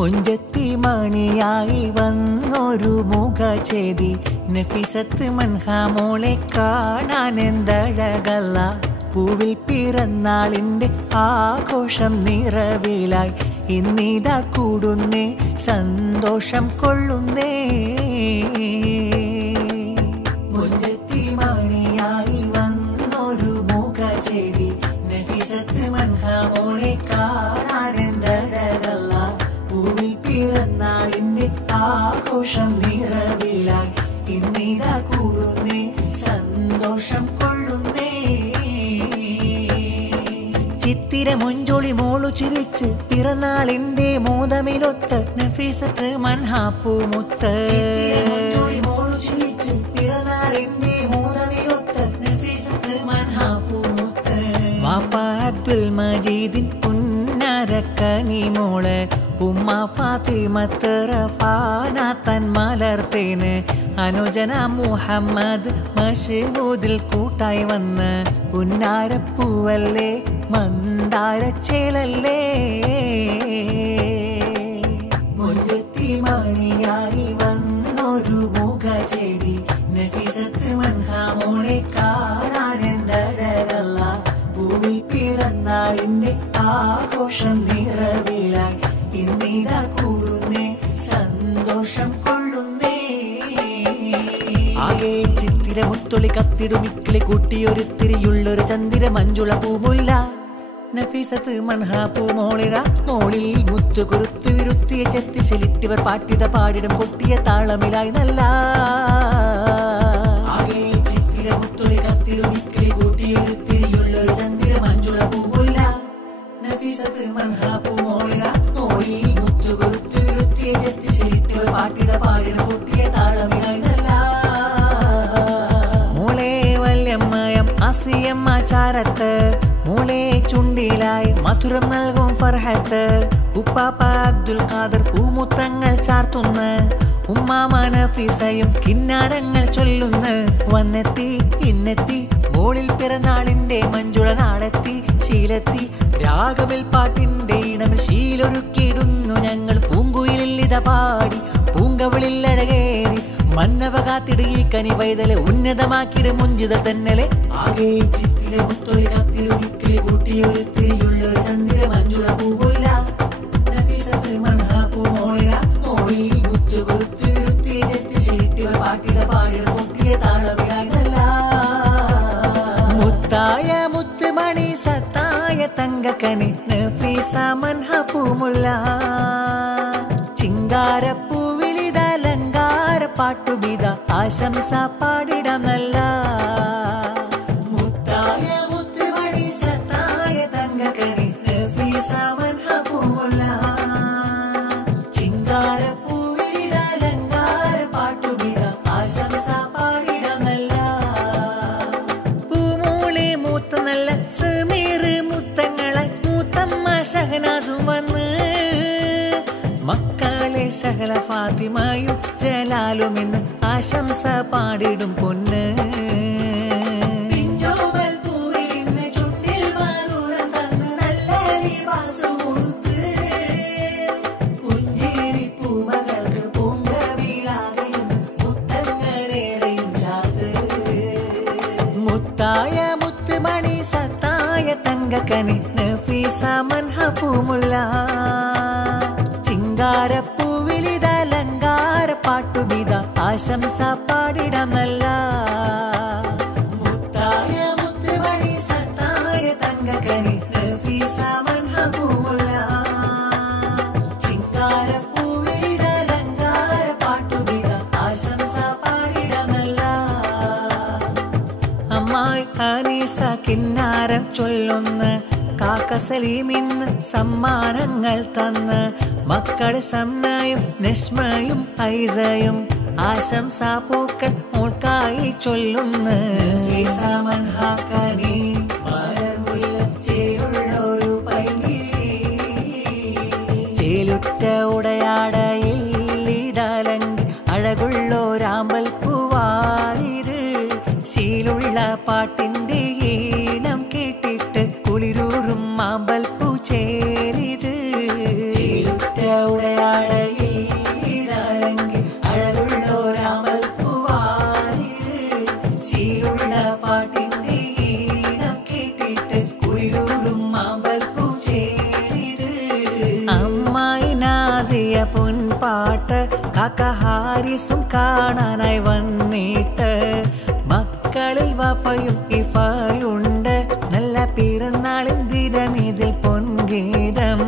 മുഞ്ചത്തി മണിയായി വന്നൊരു മുഖചേതി നഫീസത്ത് മൻഹാമോളെ കാണാൻ എന്തഴകല്ല പൂവിൽ പിറന്നാളിൻ്റെ ആഘോഷം നിറവിലായി ഇന്നിതാ കൂടുന്നേ സന്തോഷം കൊള്ളുന്നേ മുഞ്ചത്തി മണിയായി വന്നൊരു മുഖചേതി നഫീസത്ത് മൻഹാമോളെ കാണാൻ എന്തഴകല്ല പൂവിൽ പിറന്നാളിൻ്റെ ആഘോഷം നിറവിലായി ഇന്നിതാ കൂടുന്നേ സന്തോഷം കൊള്ളുന്നേ ചിത്തിര മൊഞ്ചൊളി മോളു ചിരിച്ച് പിറന്നാളിൻ്റെ മോദമിലൊത്ത് നഫീസത്ത് മൻഹാപ്പൂമുത്ത് മോളു ചിരിച്ച് പിറന്നാളിൻ്റെ മോദമിലൊത്ത് നഫീസത്ത് മൻഹാപ്പൂമുത്ത് വാപ്പ അബ്ദുൽ മജീദിൻ പുന്നാരക്കനി മോള് ഉമ്മ ഫാത്തിമത്ത് റഫാന തൻ മലർത്തേന് അനുജന മുഹമ്മദ് മഷ്ഹൂദിൽ കൂട്ടായി വന്ന് പുന്നാരപ്പൂവല്ലേ മന്ദാരച്ചേലല്ലേ മുഞ്ചത്തി മണിയായി വന്നൊരു മുഖചേതി നഫീസത്ത് മൻഹാമോളെ കാണാൻ എന്തഴകല്ല പൂവിൽ പിറന്നാളിൻ്റെ ആഘോഷം നിറവിലായി ഇന്നിതാ കൂടുന്നേ സന്തോഷം കൊള്ളുന്നേ ആകെ ചിത്തിര മുത്തൊളി കത്തിടുമിക്കിളി കൂട്ടിയൊരുത്തിരിയുള്ളൊരു ചന്ദിര മഞ്ജുള പൂമുല്ല നഫീസത്ത് മൻഹാപ്പൂ മോളിത മോളിൽ മുത്തു കുറുത്തു വിരുത്തിയ ചെത്തി ശലിട്ടിവർ പാട്ടിത പാടിടും കൊട്ടിയ താളമിലായി നല്ല ആകെ ചിത്തിര മുത്തൊളി കത്തിടുമിക്കിളി കൂട്ടിയൊരുത്തിരിയുള്ളൊരു ചന്ദിര മഞ്ജുള പൂമുല്ല നഫീസത്ത് മൻഹാപ്പൂ മോളിത മോളിൽ മുത്തു കുറുത്തു വിരുത്തിയ ചെത്തി ശലിട്ടിവർ പാട്ടിത പാടിടും കൊട്ടിയ താളമിലായി നല്ല മോളെ വല്യമ്മയം അസിയമ്മ ചാരത്ത് മോളെ ചുണ്ടിലായി മധുരം നൽകും ഫർഹത്ത് ഉപ്പാപ്പ അബ്ദുൽ ഖാദർ പൂമുത്തങ്ങൾ ചാർത്തുന്ന ഉമ്മാമ നഫീസയും കിന്നാരങ്ങൾ ചൊല്ലുന്ന വന്നെത്തി ഇന്നെത്തി മോളിൽ പിറന്നാളിൻ്റെ മഞ്ജുള നാളെത്തി ശീലത്തി രാഗമിൽ പാട്ടിൻ്റെ ഇണമിൽ ശീലൊരുക്കിയിടുന്നു ഞങ്ങൾ പൂങ്കുയിലിത പാടി പൂങ്കവിളിൽ അഴകേറി മന്നവ കാത്തിട് ഈ കനി പൈതലെ ഉന്നതമാക്കിട് മുഞ്ചിത തന്നലെ ആകെ ചിത്തിര മുത്തൊളി കാത്തിരുമിക്കിളി കൂട്ടിയൊരുത്തിരിയുള്ള ചന്ദ്ര മഞ്ജുള പൂവുല്ല നഫീസത്ത് മൻഹാപ്പൂ മോളില മോളിൽ മുത്തു കൊരുത്തി വിരുത്തി ചെത്തി ശീട്ടിവ പാട്ടിത പാടിയ പൊട്ടിയ താളവിലായില്ല മുത്തായ മുത്തുമണി സത്തായ തങ്കക്കനി നഫീസ മൻഹാപ്പൂമുല്ല ചിങ്കാരപ്പൂവിലിതലങ്കാര പാട്ടുബിത ആശംസ പാടിടം നല്ല മുത്തായ മുത്തുമണി സത്തായ തങ്കക്കനി നഫീസ മൻഹാപ്പൂമുല്ല ചിങ്കാരപ്പൂവിലിതലങ്കാര പാട്ടുബിത ആശംസ പാടിടം നല്ല പൂമൂളി മൂത്ത നല്ല സമീർ മുത്തങ്ങളെ മൂത്തമ്മ ഷഹനാസും വന്ന് മക്കളെ സഹല ഫാത്തിമയും ജലാലും ഇന്ന് ആശംസ പാടിടും പൊന്ന് മുത്തായ മുത്തുമണി സത്തായ തങ്കക്കനി നഫീസ മൻഹാപ്പൂമുല്ല ചിങ്കാരപ്പൂവിലിതലങ്കാര പാട്ടുബിത ആശംസ പാടിടം നല്ല മുത്തായ മുത്തുമണി സത്തായ തങ്കക്കനി നഫീസ മൻഹാപ്പൂമുല്ല ചിങ്കാരപ്പൂവിലിതലങ്കാര പാട്ടുബിത ആശംസ പാടിടം നല്ല അമ്മായി ഹനീസ കിന്നാരം ചൊല്ലുന്ന കാക്ക സലീമിന്ന് സമ്മാനങ്ങൾ തന്ന് മക്കൾ സംനയും നസ്മയും ഐസയും ആശംസാ പൂക്കൾ മോൾക്കായി ചൊല്ലുന്ന ചേലുറ്റ ഉടയാടയിൽ ഇതലങ്കി അഴകുള്ളോരാമ്പൽ പൂവാലിത് ശീലുള്ള പാട്ടിൻ്റെ ഈണം കേട്ടിട്ട് കുളിരൂറും മാമ്പൽ പൂച്ചേലിത് ചേലുറ്റ ഉടയാട കാക്ക ഹാരിസും കാണാനായി വന്നിട്ട് മക്കളിൽ വഫയും ഇഫയുണ്ട് നല്ല പിറന്നാളിൻ ദിനം ഇതിൽ പൊൻഗീതം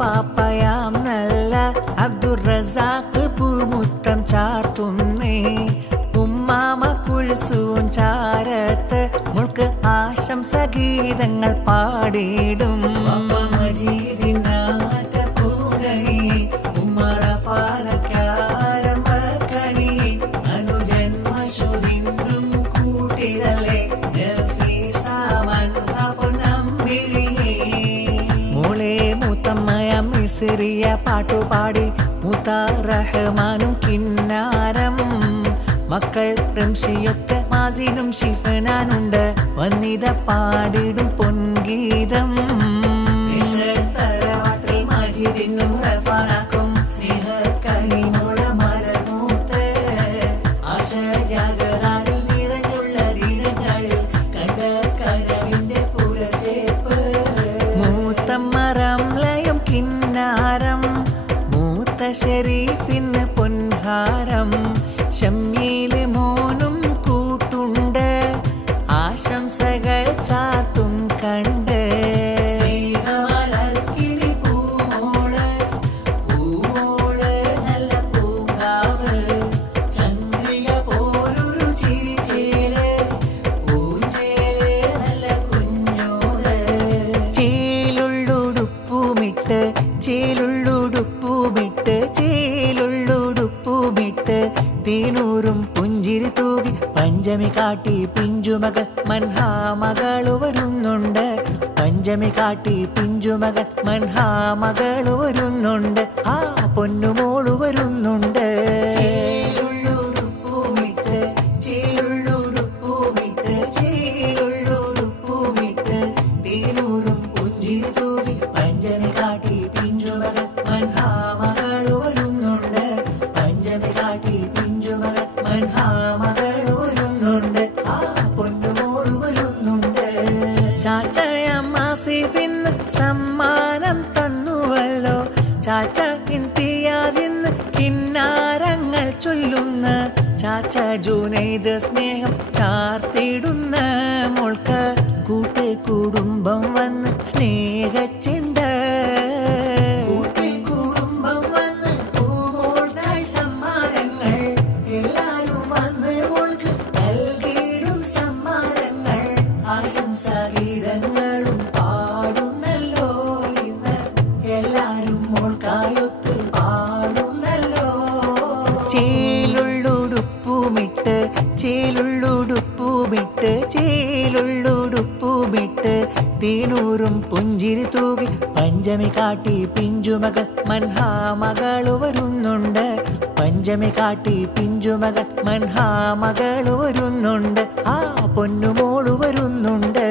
പാപ്പയാം നല്ല അബ്ദുറസാഖ് പൂമുത്തം ചാർത്തുന്നേ ഉമ്മാമ കുൽസൂൻ ചാരത്ത് മുൾക്ക് ആശംസ ഗീതങ്ങൾ പാടിയിടും സിറിയ പാട്ടുപാടി മൂത്ത റഹ്മാനും കിന്നാരം മക്കൾ റംഷിയൊക്കെ മാസിനും ഷിഫനാനുണ്ട് വന്നിത പാടിടും പൊൻഗീതം തറവാട്ടിൽ മാജിദിനും റഫാനാക്കും സ്നേഹ കലിമോള മലമൂത്ത് ആശയാകളിൽ നിറഞ്ഞുള്ള ദീനങ്ങളിൽ കണ്ട കനവിന്റെ പുലർച്ചേപ്പ് മൂത്തമ്മരം ലയം കിന്നാരം മൂത്ത ഷരീഫിന് പൊൻഹാരം ഷമ്മീല് മോനും കൂട്ടുണ്ട് ആശംസകൾ ചാർത്തും കണ്ട് തേനൂറും പുഞ്ചിരി തൂകി പഞ്ചമി കാട്ടി പിഞ്ചുമകൾ മൻഹാമകളു വരുന്നുണ്ട് പഞ്ചമി കാട്ടി പിഞ്ചുമകൾ മൻഹാമകളു വരുന്നുണ്ട് ആ പൊന്നുമോളു വരുന്നുണ്ട് തേനൂറും പുഞ്ചിരി തൂകി പഞ്ചമി കാട്ടി പിഞ്ചുമകൾ മൻഹാമകളു വരുന്നുണ്ട് പഞ്ചമി കാട്ടി മകളൊരുന്നുണ്ട് ആ പൊന്നുമോള് വരുന്നുണ്ട് ചാച്ചയമ്മാസിഫിന്ന് സമ്മാനം തന്നുവല്ലോ ചാച്ച ഇംതിയാസിന്ന് കിന്നാരങ്ങൾ ചൊല്ലുന്ന ചാച്ച ജുനൈദ് സ്നേഹം ചാർത്തിടുന്ന മോൾക്ക് കൂട്ട് കുടുംബം വന്ന് സ്നേഹച്ചുണ്ട് സംഗീതങ്ങളും പാടുന്നല്ലോ ഇന്ന് എല്ലാരും മോൾക്കായൊത്ത് പാടുന്നല്ലോ ചേലുള്ളുടുപ്പുമിട്ട് ചേലുള്ളുടുപ്പുമിട്ട് ചേലുള്ളുടുപ്പുമിട്ട് തേനൂറും പുഞ്ചിരി തൂകി പഞ്ചമി കാട്ടി പിഞ്ചുമകൾ മൻഹാമകളു വരുന്നുണ്ട് പഞ്ചമി കാട്ടി പിഞ്ചുമകൾ മൻഹാമകളു വരുന്നുണ്ട് ആ പൊന്നുമോളു വരുന്നുണ്ട്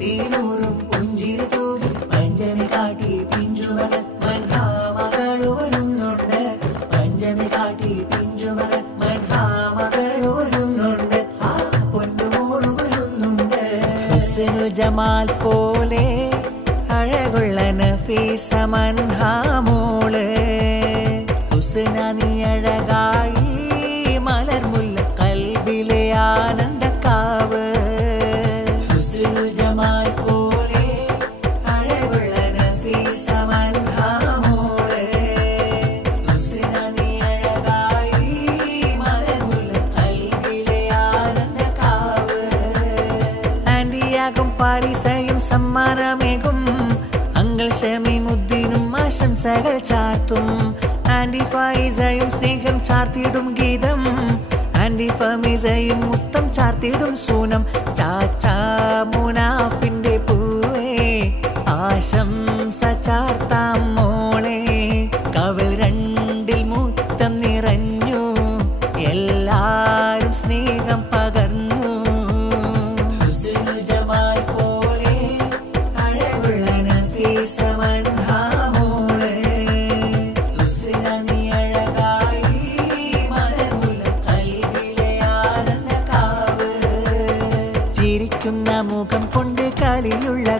തേനൂറും പുഞ്ചിരി തൂകി പഞ്ചമി കാട്ടി പിഞ്ചുമകൾ മൻഹാമകളു വരുന്നുണ്ട് പഞ്ചമി കാട്ടി പിഞ്ചുമകൾ മൻഹാമകളു വരുന്നുണ്ട് ആ പൊന്നുമോളു വരുന്നുണ്ട് ഹുസ്നു ജമാൽ പോലെ അഴകുള്ള നഫീസ മൻഹാമോള് ഹുസ്നനി അഴകായി മലർമുല്ല കൽബിലെ ആനന്ദക്കാവ് ഹുസ്നു ജമാൽ പോലെ അഴകുള്ള നഫീസ മൻഹാമോള് ഹുസ്നനി അഴകായി മലർമുല്ല കൽബിലെ ആനന്ദക്കാവ് ആൻഡിയാകും പാരിസയും സമ്മാനമേകും അങ്കൾ ഷമീമുദ്ദീനും ആശംസകൾ ചാർത്തും ആൻഡി ഫൈസയും സ്നേഹം ചാർത്തിടും ഗീതം ആൻഡി ഫമീസയും മുത്തം ചാർത്തിടും സൂനം ചാച്ചാ മുനാഫിന്റെ പൂവേ ആശംസ ചാർത്താം മോളെ കവിൾ രണ്ടിൽ മുത്തം നിറഞ്ഞു എല്ലാരും സ്നേഹം പകർന്നു ഹുസ്നു ജമാൽ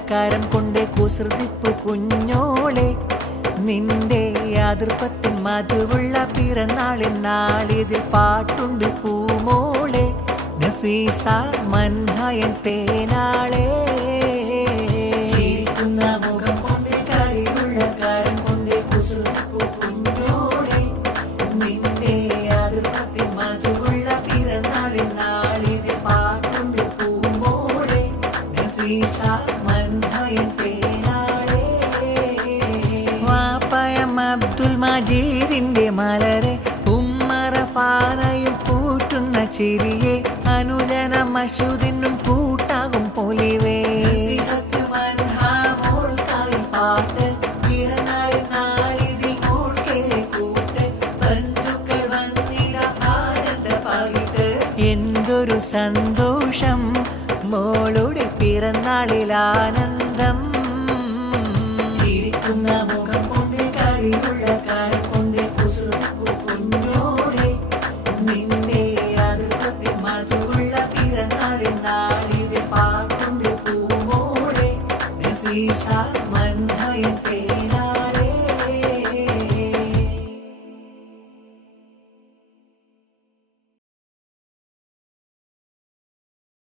കരം കൊണ്ട് കുസൃതിപ്പു കുഞ്ഞോളെ നിന്റെ യാതൃപ്പത്തിൻ മധുവുള്ള പിറന്നാളിൻ നാളിതിൽ പാട്ടുണ്ട് പൂമോളെ നഫീസ മൻഹയൻ തേനാളെ ചിരിക്കുന്ന മുഖം കൊണ്ട് കളിയുള്ള കരം കൊണ്ട് കുസൃതിപ്പു കുഞ്ഞോളെ നിന്റെ യാതൃപ്പത്തിൻ മധുവുള്ള പിറന്നാളിൻ നാളിതിൽ പാട്ടുണ്ട് പൂമോളെ നഫീസ മൻഹയൻ തേനാളെ വാപ്പയം അബ്ദുൽ മജീദിന്റെ മലരെ ഉമ്മറഫാനയും പൂറ്റുന്ന ചിരിയെ അനുജന മഷൂദിനും കൂട്ടാകും പൊലിവേ പാട്ട് പിറന്നാളിൽ നാളിതിൽ മോൾക്കേ കൂട്ട് ബന്ധുക്കൾ വന്നിട ആനന്ദ പാകിട്ട് എന്തൊരു സന്തോഷം മോളുടെ പിറന്നാളിൽ ആനന്ദ